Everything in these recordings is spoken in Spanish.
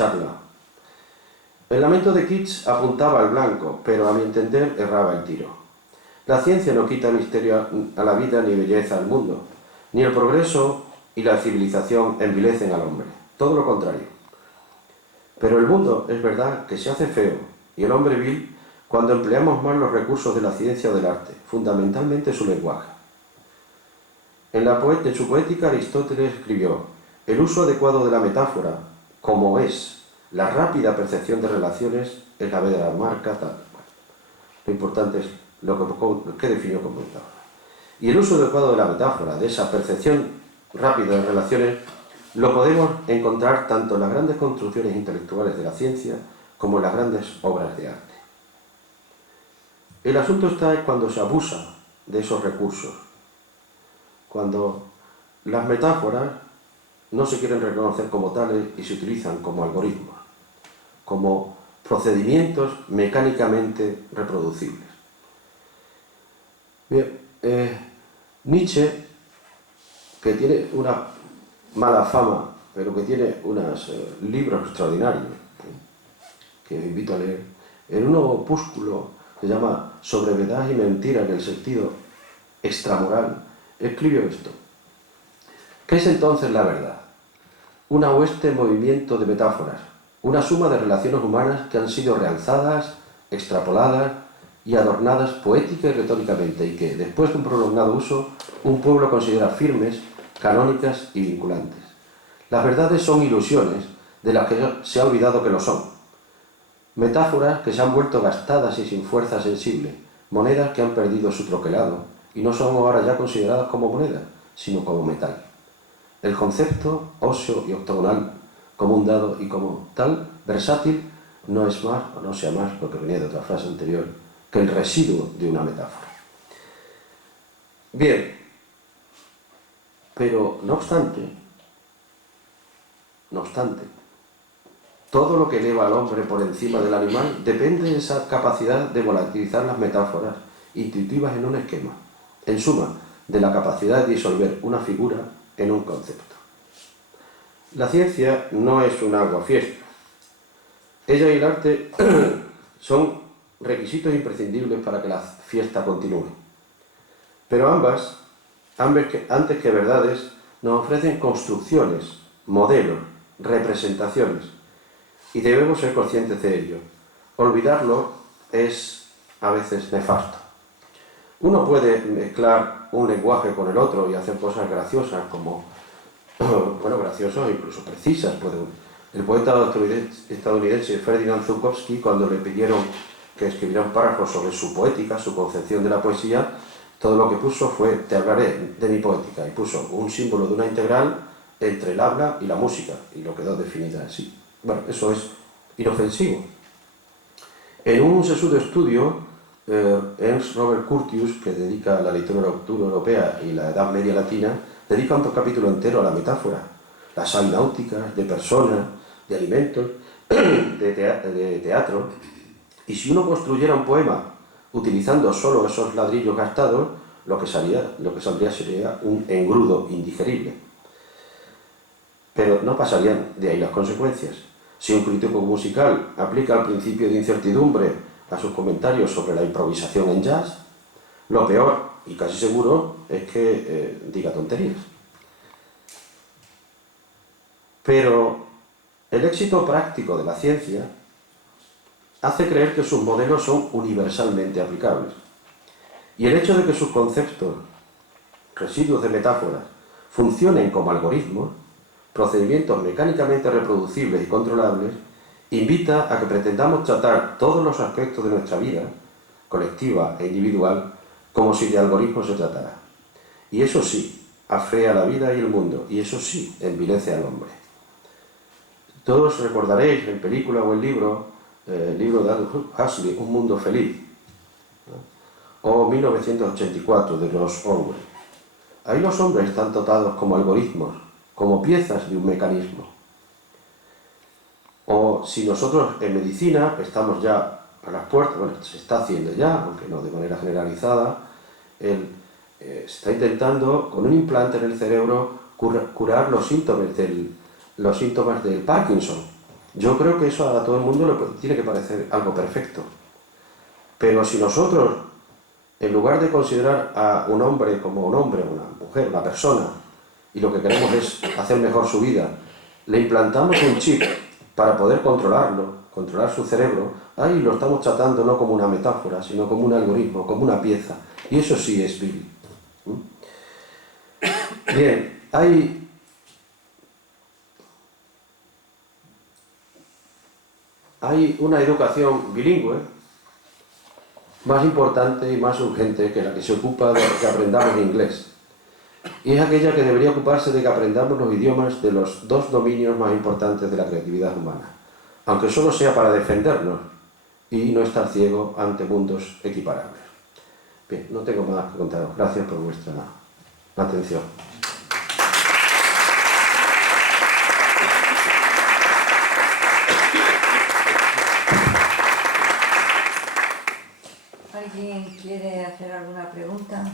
charla. El lamento de Keats apuntaba al blanco, pero a mi entender erraba el tiro. La ciencia no quita misterio a la vida ni belleza al mundo, ni el progreso y la civilización envilecen al hombre, todo lo contrario. Pero el mundo es verdad que se hace feo, y el hombre vil cuando empleamos mal los recursos de la ciencia o del arte, fundamentalmente su lenguaje. En su poética Aristóteles escribió: el uso adecuado de la metáfora, como es la rápida percepción de relaciones, es la verdadera marca tal. Bueno, lo importante es lo que definió como metáfora. Y el uso adecuado de la metáfora, de esa percepción rápida de relaciones, lo podemos encontrar tanto en las grandes construcciones intelectuales de la ciencia como en las grandes obras de arte. El asunto está cuando se abusa de esos recursos, cuando las metáforas no se quieren reconocer como tales y se utilizan como algoritmos, como procedimientos mecánicamente reproducibles. Bien, Nietzsche, que tiene una mala fama, pero que tiene unos libros extraordinarios, que os invito a leer, en un opúsculo que se llama Sobre verdad y mentira en el sentido extramoral, escribió esto: ¿qué es entonces la verdad? Una hueste movimiento de metáforas, una suma de relaciones humanas que han sido realzadas, extrapoladas y adornadas poética y retóricamente, y que, después de un prolongado uso, un pueblo considera firmes, canónicas y vinculantes. Las verdades son ilusiones de las que se ha olvidado que lo son. Metáforas que se han vuelto gastadas y sin fuerza sensible, monedas que han perdido su troquelado y no son ahora ya consideradas como monedas, sino como metal. El concepto óseo y octogonal, como un dado y como tal, versátil, no es más, o no sea más, lo que venía de otra frase anterior, que el residuo de una metáfora. Bien, pero no obstante, todo lo que eleva al hombre por encima del animal depende de esa capacidad de volatilizar las metáforas intuitivas en un esquema, en suma, de la capacidad de disolver una figura en un concepto. La ciencia no es un aguafiestas. Ella y el arte son requisitos imprescindibles para que la fiesta continúe. Pero ambas, antes que verdades, nos ofrecen construcciones, modelos, representaciones, y debemos ser conscientes de ello. Olvidarlo es a veces nefasto. Uno puede mezclar un lenguaje con el otro y hacer cosas graciosas, como, graciosas e incluso precisas. El poeta estadounidense Ferdinand Zukovsky, cuando le pidieron que escribiera un párrafo sobre su poética, su concepción de la poesía, todo lo que puso fue: te hablaré de mi poética, y puso un símbolo de una integral entre el habla y la música, y lo quedó definida así. Bueno, eso es inofensivo. En un sesudo estudio, Ernst Robert Curtius, que dedica a la literatura europea y la Edad Media latina, dedica un capítulo entero a la metáfora, las náuticas, de personas, de alimentos, de teatro. Y si uno construyera un poema utilizando solo esos ladrillos gastados, lo que saldría sería un engrudo indigerible. Pero no pasarían de ahí las consecuencias. Si un crítico musical aplica el principio de incertidumbre a sus comentarios sobre la improvisación en jazz, lo peor, y casi seguro, es que diga tonterías. Pero el éxito práctico de la ciencia hace creer que sus modelos son universalmente aplicables. Y el hecho de que sus conceptos, residuos de metáforas, funcionen como algoritmos, procedimientos mecánicamente reproducibles y controlables, invita a que pretendamos tratar todos los aspectos de nuestra vida, colectiva e individual, como si de algoritmos se tratara. Y eso sí, afea la vida y el mundo, y eso sí, envilece al hombre. Todos recordaréis en película o en libro, el libro de Aldous Huxley, Un mundo feliz, ¿no? O 1984 de George Orwell. Ahí los hombres están dotados como algoritmos, como piezas de un mecanismo. O si nosotros en medicina estamos ya a las puertas, se está haciendo ya, aunque no de manera generalizada, se está intentando con un implante en el cerebro curar los síntomas del Parkinson. Yo creo que eso a todo el mundo le tiene que parecer algo perfecto. Pero si nosotros, en lugar de considerar a un hombre como un hombre, una mujer, una persona, y lo que queremos es hacer mejor su vida, le implantamos un chip para poder controlarlo, controlar su cerebro, ahí lo estamos tratando no como una metáfora, sino como un algoritmo, como una pieza. Y eso sí es Billy. Bien, hay una educación bilingüe más importante y más urgente que la que se ocupa de que aprendamos inglés. Y es aquella que debería ocuparse de que aprendamos los idiomas de los dos dominios más importantes de la creatividad humana, aunque solo sea para defendernos y no estar ciego ante mundos equiparables. Bien, no tengo más que contaros. Gracias por vuestra atención. ¿Alguien quiere hacer alguna pregunta?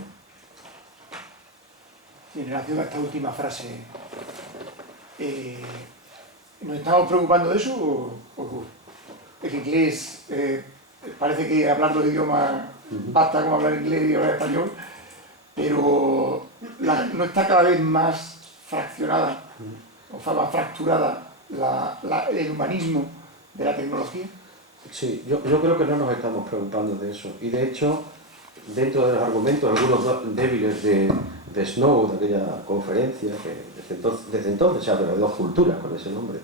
En relación a esta última frase, ¿nos estamos preocupando de eso o el inglés parece que hablar dos idiomas basta como hablar inglés y hablar español, pero no está cada vez más fraccionada o más fracturada el humanismo de la tecnología? Sí, yo creo que no nos estamos preocupando de eso. Y de hecho, dentro de los argumentos, algunos débiles de Snow, de aquella conferencia, que desde entonces se habla de dos culturas con ese nombre,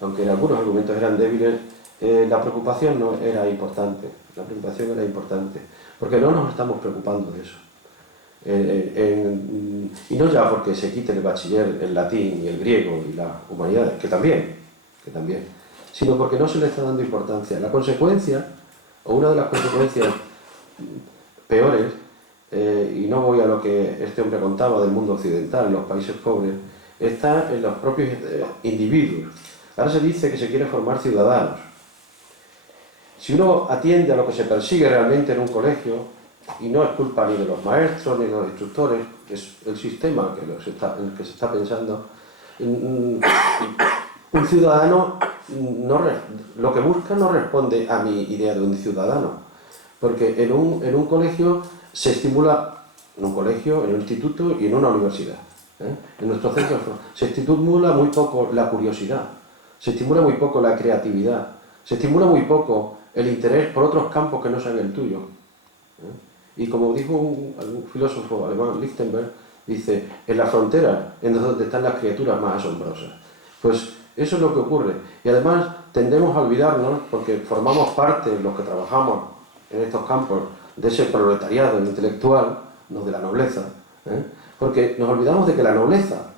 aunque en algunos argumentos eran débiles, la preocupación no era importante. La preocupación era importante, porque no nos estamos preocupando de eso. Y no ya porque se quite el bachiller, el latín y el griego y las humanidades, que también, sino porque no se le está dando importancia. La consecuencia, o una de las consecuencias peores, y no voy a lo que este hombre contaba del mundo occidental, los países pobres, está en los propios individuos. Ahora se dice que se quiere formar ciudadanos. Si uno atiende a lo que se persigue realmente en un colegio, y no es culpa ni de los maestros ni de los instructores, es el sistema en el que se está pensando, un ciudadano lo que busca no responde a mi idea de un ciudadano, porque en un colegio se estimula, en un colegio, en un instituto y en una universidad, en nuestros centros se estimula muy poco la curiosidad, se estimula muy poco la creatividad, se estimula muy poco el interés por otros campos que no sean el tuyo. Y como dijo un filósofo alemán, Lichtenberg, dice, en la frontera es donde están las criaturas más asombrosas. Pues eso es lo que ocurre. Y además tendemos a olvidarnos, porque formamos parte, los que trabajamos en estos campos, de ese proletariado intelectual, no de la nobleza, porque nos olvidamos de que la nobleza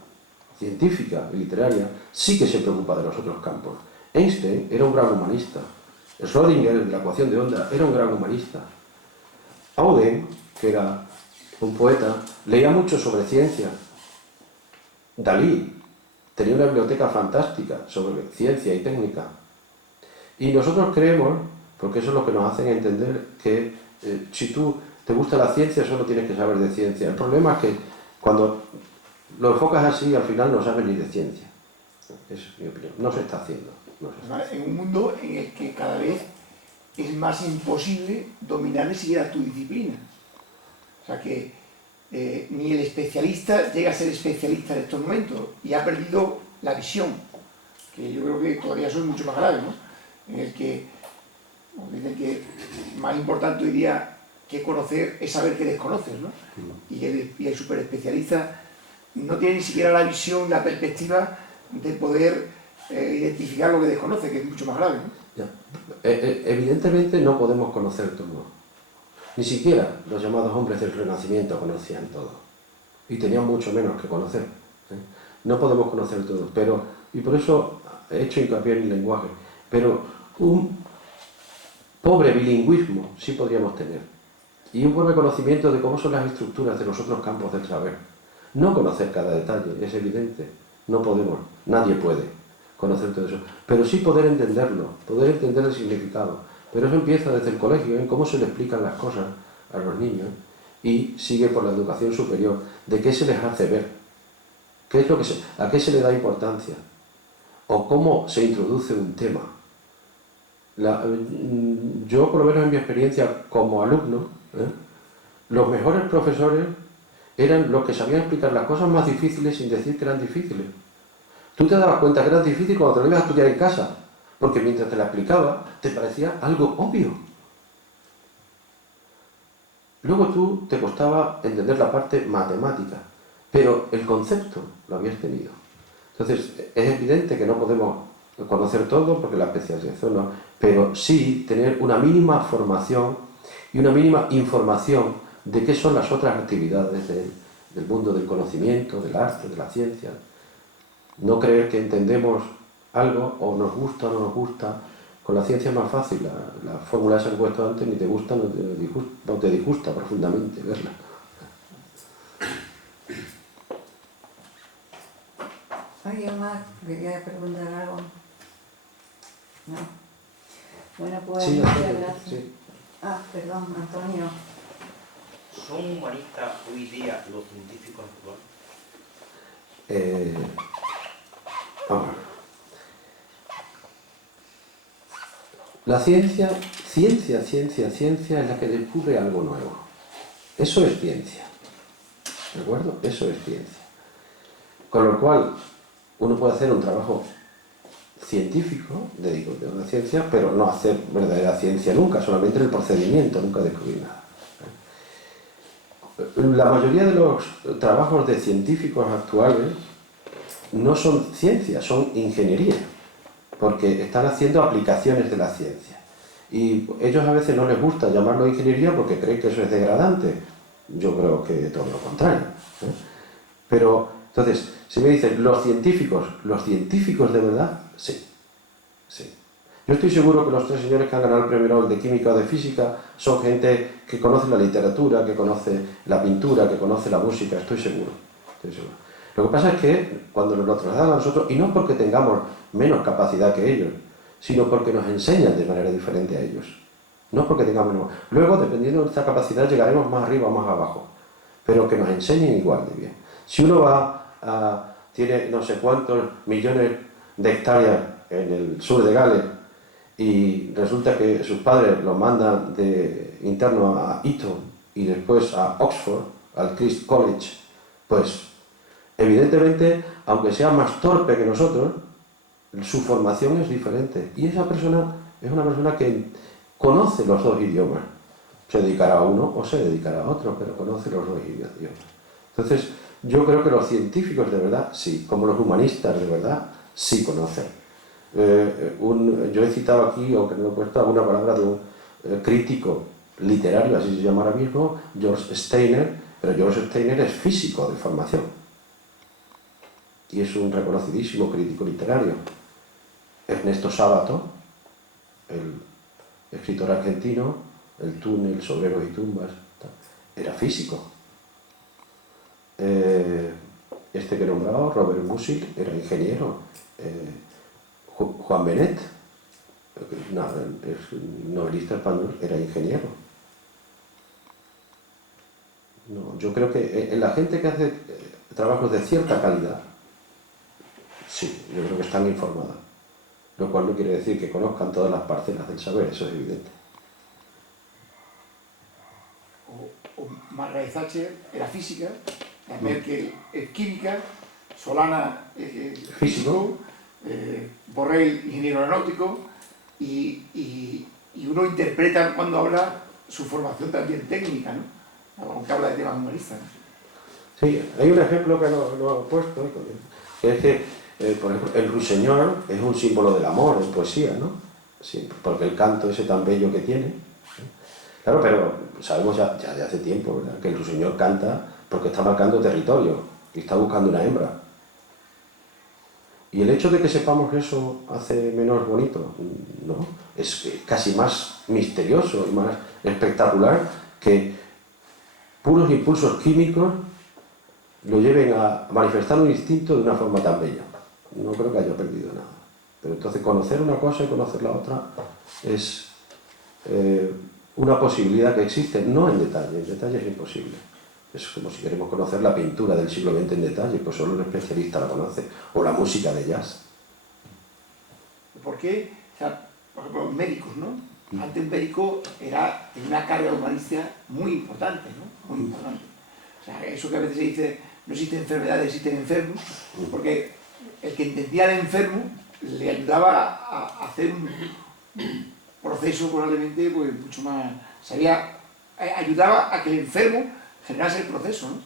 científica y literaria sí que se preocupa de los otros campos. Einstein era un gran humanista. Schrödinger, de la ecuación de onda, era un gran humanista. Auden, que era un poeta, leía mucho sobre ciencia. Dalí tenía una biblioteca fantástica sobre ciencia y técnica. Y nosotros creemos, porque eso es lo que nos hacen entender, que si tú te gusta la ciencia, solo tienes que saber de ciencia. El problema es que cuando lo enfocas así, al final no sabes ni de ciencia. Es mi opinión. No se está haciendo. No se está haciendo. En un mundo en el que cada vez es más imposible dominar ni siquiera tu disciplina. O sea que ni el especialista llega a ser especialista en estos momentos y ha perdido la visión, que yo creo que todavía eso es mucho más grave, ¿no? En el que nos dicen que más importante hoy día que conocer es saber que desconoces, ¿no? Y el superespecialista no tiene ni siquiera la visión, la perspectiva de poder identificar lo que desconoce, que es mucho más grave, ¿no? Ya. Evidentemente no podemos conocer todo. Ni siquiera los llamados hombres del Renacimiento conocían todo. Y tenían mucho menos que conocer. No podemos conocer todo. Y por eso he hecho hincapié en el lenguaje. Pero un pobre bilingüismo sí podríamos tener. Y un pobre conocimiento de cómo son las estructuras de los otros campos del saber. No conocer cada detalle, es evidente. No podemos, nadie puede conocer todo eso. Pero sí poder entenderlo, poder entender el significado. Pero eso empieza desde el colegio, en cómo se le explican las cosas a los niños, y sigue por la educación superior, de qué se les hace ver, qué es a qué se le da importancia. o cómo se introduce un tema. Yo, por lo menos en mi experiencia como alumno, los mejores profesores eran los que sabían explicar las cosas más difíciles sin decir que eran difíciles. Tú te dabas cuenta que eran difíciles cuando te lo ibas a estudiar en casa, porque mientras te la explicaba, te parecía algo obvio. Luego tú te costaba entender la parte matemática, pero el concepto lo habías tenido. Entonces, es evidente que no podemos conocer todo, porque la especialización no, pero sí tener una mínima formación y una mínima información de qué son las otras actividades del mundo del conocimiento, del arte, de la ciencia. No creer que entendemos algo, o nos gusta o no nos gusta. Con la ciencia es más fácil, la fórmula esa que he puesto antes, ni te gusta, no te disgusta profundamente verla. ¿Alguien más quería preguntar algo? No. Bueno, pues Sí, muchas Antonio, gracias. sí. Ah, perdón, Antonio. ¿Son humanistas hoy día los científicos actuales? Vamos a ver. La ciencia es la que descubre algo nuevo. Eso es ciencia. ¿De acuerdo? Eso es ciencia. Con lo cual, uno puede hacer un trabajo científico, de una ciencia, pero no hacer verdadera ciencia nunca, solamente en el procedimiento, nunca descubrir nada. La mayoría de los trabajos de científicos actuales no son ciencia, son ingeniería, porque están haciendo aplicaciones de la ciencia. Y ellos a veces no les gusta llamarlo ingeniería porque creen que eso es degradante. Yo creo que todo lo contrario. Pero, entonces, si me dicen, los científicos de verdad, sí. Yo estoy seguro que los tres señores que han ganado el premio Nobel de Química o de Física son gente que conoce la literatura, que conoce la pintura, que conoce la música, estoy seguro. Lo que pasa es que cuando nos lo trasladan a nosotros, y no porque tengamos menos capacidad que ellos, sino porque nos enseñan de manera diferente a ellos. No porque tengamos menos. Luego, dependiendo de nuestra capacidad, llegaremos más arriba o más abajo, pero que nos enseñen igual de bien. Si uno tiene no sé cuántos millones de hectáreas en el sur de Gales y resulta que sus padres los mandan de interno a Eton y después a Oxford, al Christ's College, pues evidentemente, aunque sea más torpe que nosotros, su formación es diferente. Y esa persona es una persona que conoce los dos idiomas. Se dedicará a uno o se dedicará a otro, pero conoce los dos idiomas. Entonces, yo creo que los científicos de verdad, sí, como los humanistas de verdad, sí conocen. Yo he citado aquí, aunque no lo he puesto, alguna palabra de un crítico literario, así se llama ahora mismo, George Steiner, pero George Steiner es físico de formación. Y es un reconocidísimo crítico literario. Ernesto Sábato, el escritor argentino, El túnel, Sobreros y tumbas, era físico. Este que he nombrado, Robert Musil, era ingeniero. Juan Benet, es un novelista español, era ingeniero. No, yo creo que en la gente que hace trabajos de cierta calidad, sí, yo creo que están informadas. Lo cual no quiere decir que conozcan todas las parcelas del saber, eso es evidente. O Margaret Thatcher era física, Merkel es química, Solana es físico, Borrell ingeniero aeronáutico, y uno interpreta cuando habla su formación también técnica, ¿no? Aunque habla de temas humanistas, ¿no? Sí, hay un ejemplo que no he puesto, que es que, por ejemplo, el ruiseñor es un símbolo del amor en poesía, ¿no? Sí, porque el canto ese tan bello que tiene. Claro, pero sabemos ya de hace tiempo, ¿verdad?, que el ruiseñor canta porque está marcando territorio y está buscando una hembra. Y el hecho de que sepamos eso hace menos bonito, ¿no? Es casi más misterioso y más espectacular que puros impulsos químicos lo lleven a manifestar un instinto de una forma tan bella. No creo que haya perdido nada. Pero entonces conocer una cosa y conocer la otra es una posibilidad que existe, no en detalle es imposible. Es como si queremos conocer la pintura del siglo XX en detalle, pues solo un especialista la conoce, o la música de jazz. ¿Por qué? O sea, por ejemplo, los médicos, ¿no? Antes un médico era una carga humanista muy importante, ¿no? Muy importante. O sea, eso que a veces se dice, no existen enfermedades, existen enfermos, porque el que entendía al enfermo le ayudaba a hacer un proceso probablemente pues, mucho más... ayudaba a que el enfermo generase el proceso, ¿no?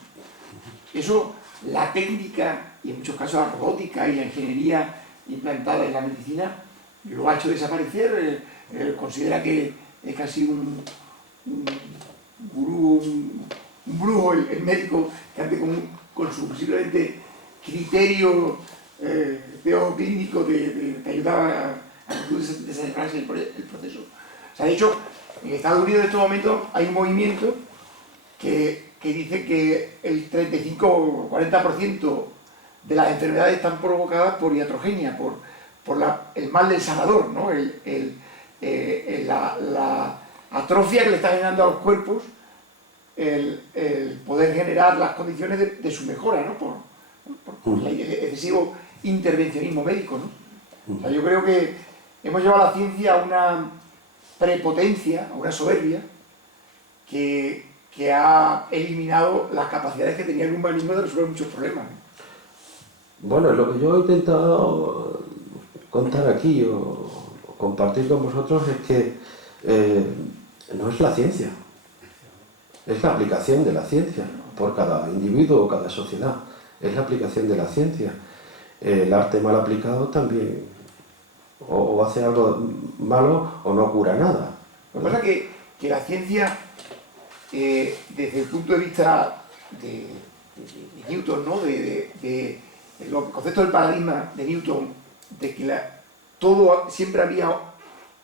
Eso, la técnica, y en muchos casos la robótica y la ingeniería implantada en la medicina, lo ha hecho desaparecer. Considera que es casi un gurú, un brujo, el médico que ande con su posiblemente criterio teoclínico te ayudaba a desacelerarse el proceso. O sea, de hecho, en Estados Unidos en estos momentos hay un movimiento que dice que el 35 o 40% de las enfermedades están provocadas por iatrogenia, por el mal del sanador, ¿no? La atrofia que le está generando a los cuerpos el poder generar las condiciones de su mejora, ¿no? Por el excesivo intervencionismo médico, ¿no? O sea, yo creo que hemos llevado a la ciencia a una prepotencia, a una soberbia que ha eliminado las capacidades que tenía el humanismo de resolver muchos problemas, ¿no? Bueno, lo que yo he intentado contar aquí o compartir con vosotros es que no es la ciencia, es la aplicación de la ciencia por cada individuo o cada sociedad, es la aplicación de la ciencia. El arte mal aplicado también o hace algo malo o no cura nada. Lo que pasa es que la ciencia, desde el punto de vista de Newton, ¿no? de los conceptos del paradigma de Newton, de que siempre había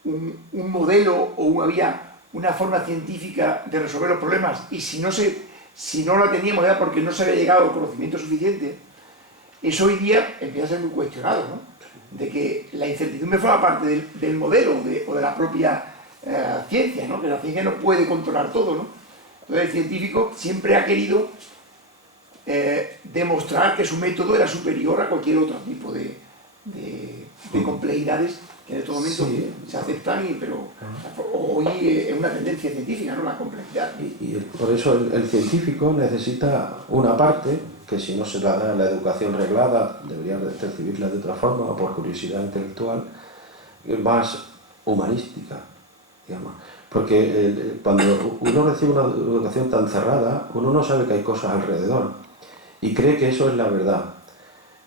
un modelo o había una forma científica de resolver los problemas, y si no la teníamos era porque no se había llegado al conocimiento suficiente. Eso hoy día empieza a ser muy cuestionado, ¿no? De que la incertidumbre forma parte del modelo o de la propia ciencia, ¿no? Que la ciencia no puede controlar todo, ¿no? Entonces el científico siempre ha querido demostrar que su método era superior a cualquier otro tipo de complejidades que en estos momentos sí se aceptan, pero hoy es una tendencia científica, ¿no? La complejidad. Y por eso el científico necesita una parte que, si no se la da la educación reglada, debería recibirla de otra forma o por curiosidad intelectual, más humanística, digamos. Porque cuando uno recibe una educación tan cerrada, uno no sabe que hay cosas alrededor y cree que eso es la verdad.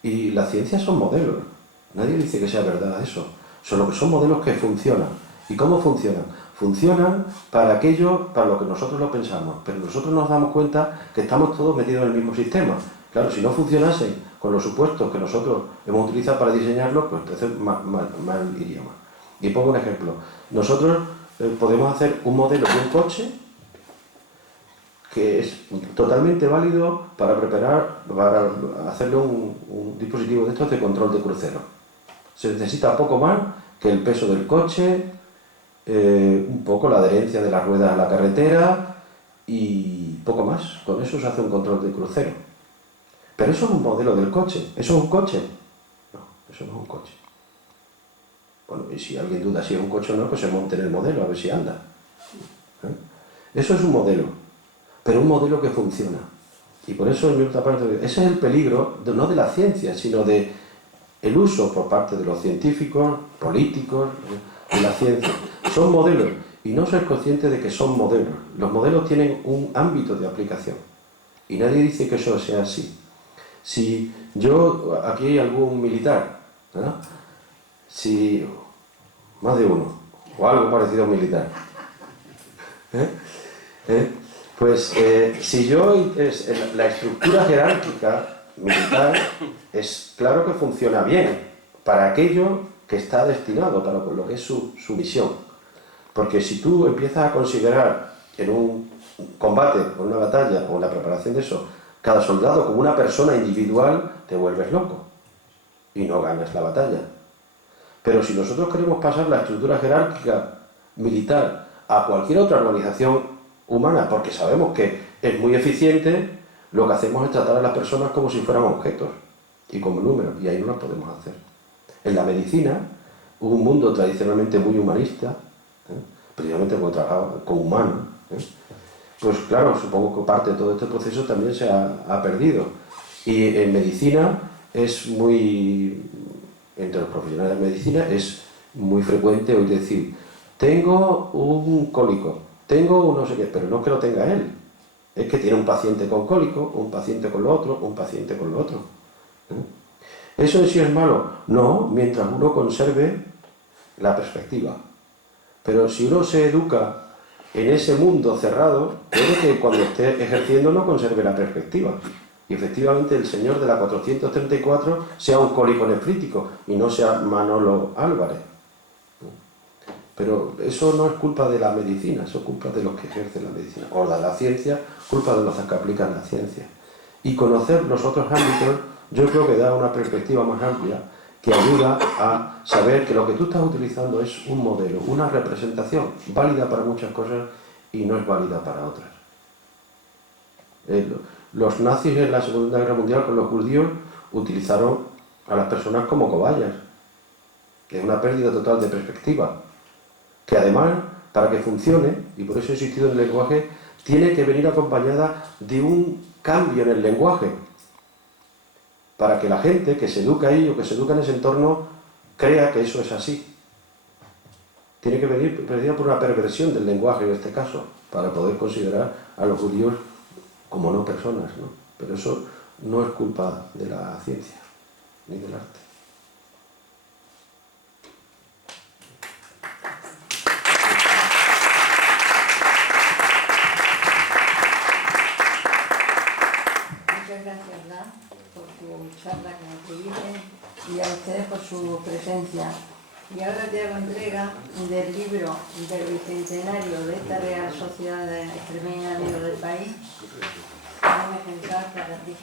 Y la ciencia son modelos, nadie dice que sea verdad eso, solo que son modelos que funcionan. ¿Y cómo funcionan? Funcionan para aquello para lo que nosotros lo pensamos, pero nosotros nos damos cuenta que estamos todos metidos en el mismo sistema. Claro, si no funcionasen con los supuestos que nosotros hemos utilizado para diseñarlos, pues entonces mal iríamos. Y pongo un ejemplo. Nosotros podemos hacer un modelo de un coche que es totalmente válido para hacerle un dispositivo de estos de control de crucero. Se necesita poco más que el peso del coche, un poco la adherencia de las ruedas a la carretera y poco más. Con eso se hace un control de crucero. Pero eso es un modelo del coche. ¿Eso es un coche? No, eso no es un coche. Bueno, y si alguien duda si es un coche o no, pues se monte en el modelo a ver si anda. Eso es un modelo, pero un modelo que funciona. Y por eso, en mi otra parte, ese es el peligro, no de la ciencia, sino de el uso por parte de los científicos, políticos, de la ciencia. Son modelos, y no sois conscientes de que son modelos. Los modelos tienen un ámbito de aplicación, y nadie dice que eso sea así. Si aquí hay algún militar, ¿verdad? Si más de uno, o algo parecido a un militar, pues si la estructura jerárquica militar es claro que funciona bien para aquello que está destinado, para lo que es su misión. Porque si tú empiezas a considerar en un combate, o una batalla, o la preparación de eso, cada soldado como una persona individual, te vuelves loco y no ganas la batalla. Pero si nosotros queremos pasar la estructura jerárquica militar a cualquier otra organización humana, porque sabemos que es muy eficiente, lo que hacemos es tratar a las personas como si fueran objetos y como números, y ahí no lo podemos hacer. En la medicina un mundo tradicionalmente muy humanista, precisamente porque trabajaba con humanos, pues claro, supongo que parte de todo este proceso también se ha perdido. Y en medicina es muy, entre los profesionales de medicina, es muy frecuente oír decir, tengo un cólico, tengo un no sé qué, pero no es que lo tenga él, es que tiene un paciente con cólico, un paciente con lo otro, un paciente con lo otro. ¿Eso en sí es malo? No, mientras uno conserve la perspectiva. Pero si uno se educa en ese mundo cerrado, puede que cuando esté ejerciendo no conserve la perspectiva. Y efectivamente el señor de la 434 sea un cólico nefrítico y no sea Manolo Álvarez. Pero eso no es culpa de la medicina, eso es culpa de los que ejercen la medicina. O de la ciencia, culpa de los que aplican la ciencia. Y conocer los otros ámbitos, yo creo que da una perspectiva más amplia que ayuda a saber que lo que tú estás utilizando es un modelo, una representación válida para muchas cosas y no es válida para otras. Los nazis en la Segunda Guerra Mundial con los judíos utilizaron a las personas como cobayas, que es una pérdida total de perspectiva, que además, para que funcione, y por eso he insistido en el lenguaje, tiene que venir acompañada de un cambio en el lenguaje, para que la gente que se educa ahí o que se educa en ese entorno crea que eso es así. Tiene que venir precisamente por una perversión del lenguaje en este caso, para poder considerar a los judíos como no personas, ¿no? Pero eso no es culpa de la ciencia, ni del arte. Muchas gracias, Dan, por tu charla que nos tuviste y a ustedes por su presencia. Y ahora te hago entrega del libro del Bicentenario de esta Real Sociedad Extremeña Amigos del País. Un ejemplar para ti.